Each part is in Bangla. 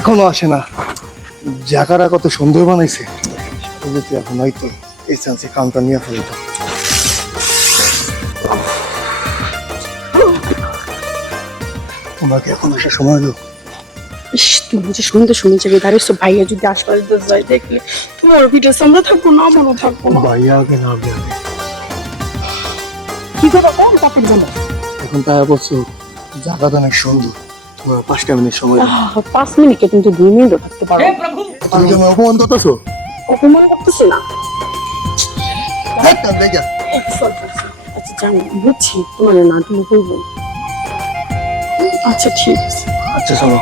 এখনও আসে না। জায়গাটা কত সুন্দর বানাইছে। যদি এখন হয়তো এই চান্সে কামটা নিয়ে ফেলতো তোমাকে এখন আসা সময় হলো। ইস, তুমি যে সুন্দর সুন্দর জায়গায় দাঁড়িয়েছো ভাইয়া যদি আশপাশে যায় দেখলে তোমার ভিডিও আমরা থাকব না আমারও থাকব না। ভাইয়া আগে না আগে কি করব কোন তারপর জানো এখন তাই বলছো জায়গাটা অনেক সুন্দর। তোমার পাঁচটা মিনিট সময় পাঁচ মিনিটে কিন্তু দুই মিনিটও থাকতে পারব তুমি কি আমায় অপমান করতেছো? অপমান করতেছি না। আচ্ছা জানি বুঝছি তোমার না তুমি করব আচ্ছা ঠিক আছে। আচ্ছা চলো।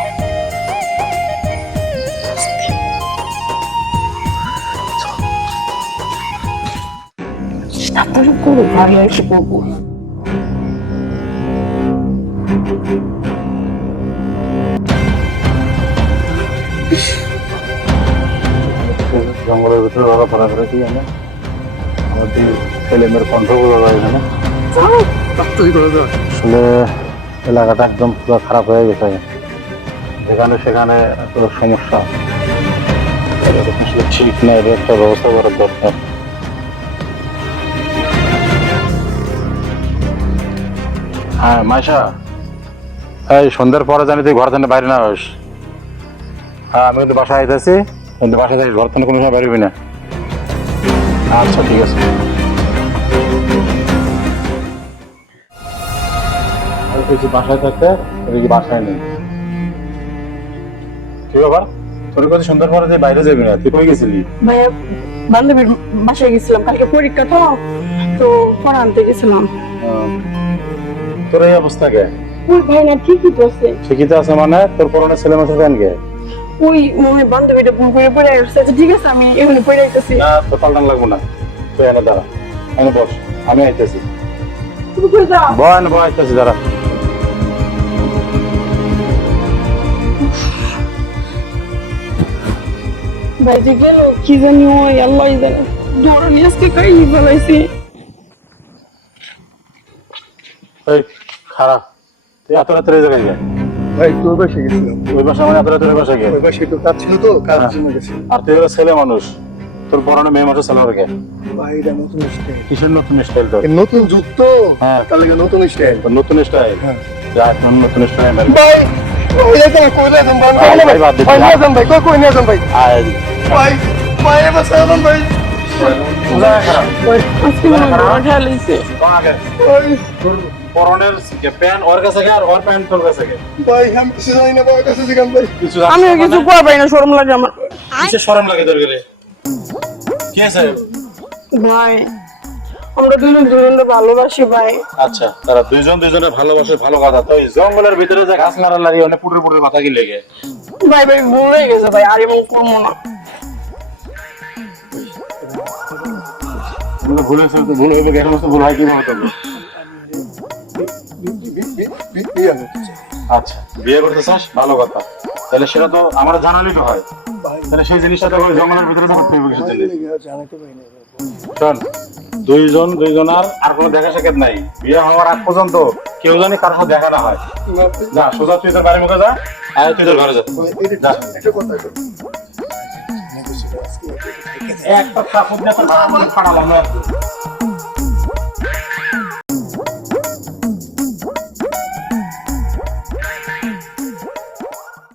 তারপরে করো ভাইয়া এসে করব জঙ্গলের ভিতরে ওরা ঘোরাঘুরি করি আমরা। আমাদের ছেলে মেয়ের কণ্ঠ বোঝা এখানে তাড়াতাড়ি করে দাও আসলে এলাকাটা একদম পুরো খারাপ হয়ে গেছে। যেখানে সেখানে এত সমস্যা। এটা ঠিক না এর একটা ব্যবস্থা করার দরকার। হ্যাঁ মাইশা। এই সন্ধ্যার পরে জানি তুই ঘর থেকে বাইরে না হোস হ্যাঁ আমি কিন্তু বাসায় আইতেছি। কিন্তু বাসায় ঘর থেকে কোনো সময় বেরোবি না। আচ্ছা ঠিক আছে। বাসায় থাকতে কি বাসায় নেই? তোর কাছে সন্ধ্যার পরে যে বাইরে যাবি না তুই কই গেছিলি? ভাইয়া বান্ধবীর বাসায় গেছিলাম কালকে পরীক্ষা তো তো পড়া আনতে গেছিলাম। তোর এই অবস্থা কে? ওই ভাই না ঠিকই তো আছে। ঠিকই তো আছে মানে তোর পরনে ছেলে মাসে ফ্যান কে ওই মনে বান্ধবীটা ভুল করে পড়ে আসছে। আচ্ছা ঠিক আছে আমি এমনি পড়ে আইতেছি না তোর পাল্টান লাগবো না। তুই এনে দাঁড়া। এনে বস আমি আইতেছি। তুমি করে দাও বয় আইতেছি দাঁড়া। যে গেল কি জানি ওই আল্লাহ জানে। দৌড়ানি আজকে কাই ফেলাইছি এই খারাপ। তুই এত রাত্রে জায়গায় যায় ভাই তোর বাসে গেছিলাম ওই বাসা মানে এত রাত্রে বাসা গিয়ে ওই বাসে একটু কাজ ছিল তো কাজ জন্য গেছিলাম আর তুই হলো ছেলে মানুষ তোর পরনে মেয়ে মানুষ ছেলে কে ভাই এটা নতুন স্টাইল কিসের নতুন স্টাইল তোর নতুন যুগ তো হ্যাঁ। তার লাগে নতুন স্টাইল নতুন স্টাইল হ্যাঁ। যা এখন নতুন স্টাইল ভাই ওই এটা কই না ভাই ভাই, ভাই, নিয়ে ভাই কই কই নিয়ে যান ভাই ভাই ভাই এবার সালাম ভাই ভাই আজকে মনে হয় দৌড়া খেয়ালাইছে ভাই পরনের প্যান্ট ওর কাছে আর ওর প্যান্ট তোর কাছে ভাই আমি কিছু জানি না ভাই কাছে জিগান ভাই। কিছু আমি কিছু করা পাই না শরম লাগে আমার। কিসের শরম লাগে তোর গেলে? কি আছে? ভাই আমরা দুজন দুজনকে ভালোবাসি ভাই। আচ্ছা তারা দুইজন দুইজনের ভালোবাসে ভালো কথা। তো জঙ্গলের ভিতরে যে ঘাস নাড়া লাড়ি অনেক পুটুর পুটুর মাথা কি লেগে ভাই ভাই ভুল হয়ে গেছে ভাই আর এমন করব না। ভুল হয়েছে ভুল হইবে এখন ভুল হয় কি ভাবে তবে আচ্ছা বিয়ে করতে চাস ভালো কথা। তাহলে সেটা তো আমার জানালি তো হয়। তাহলে সেই জিনিসটা তো জঙ্গলের ভিতরে করতে হবে না শোন, দুইজন, দুইজনার আর কোনো দেখা সাক্ষাৎ নাই। বিয়ে হওয়ার আগ পর্যন্ত কেউ জানি কার সাথে দেখা না হয়। যা, সোজা তুই তোর বাড়ির মুখে যা, আর তুই তোর ঘরে যা। একটা কাপড় দিয়ে তোর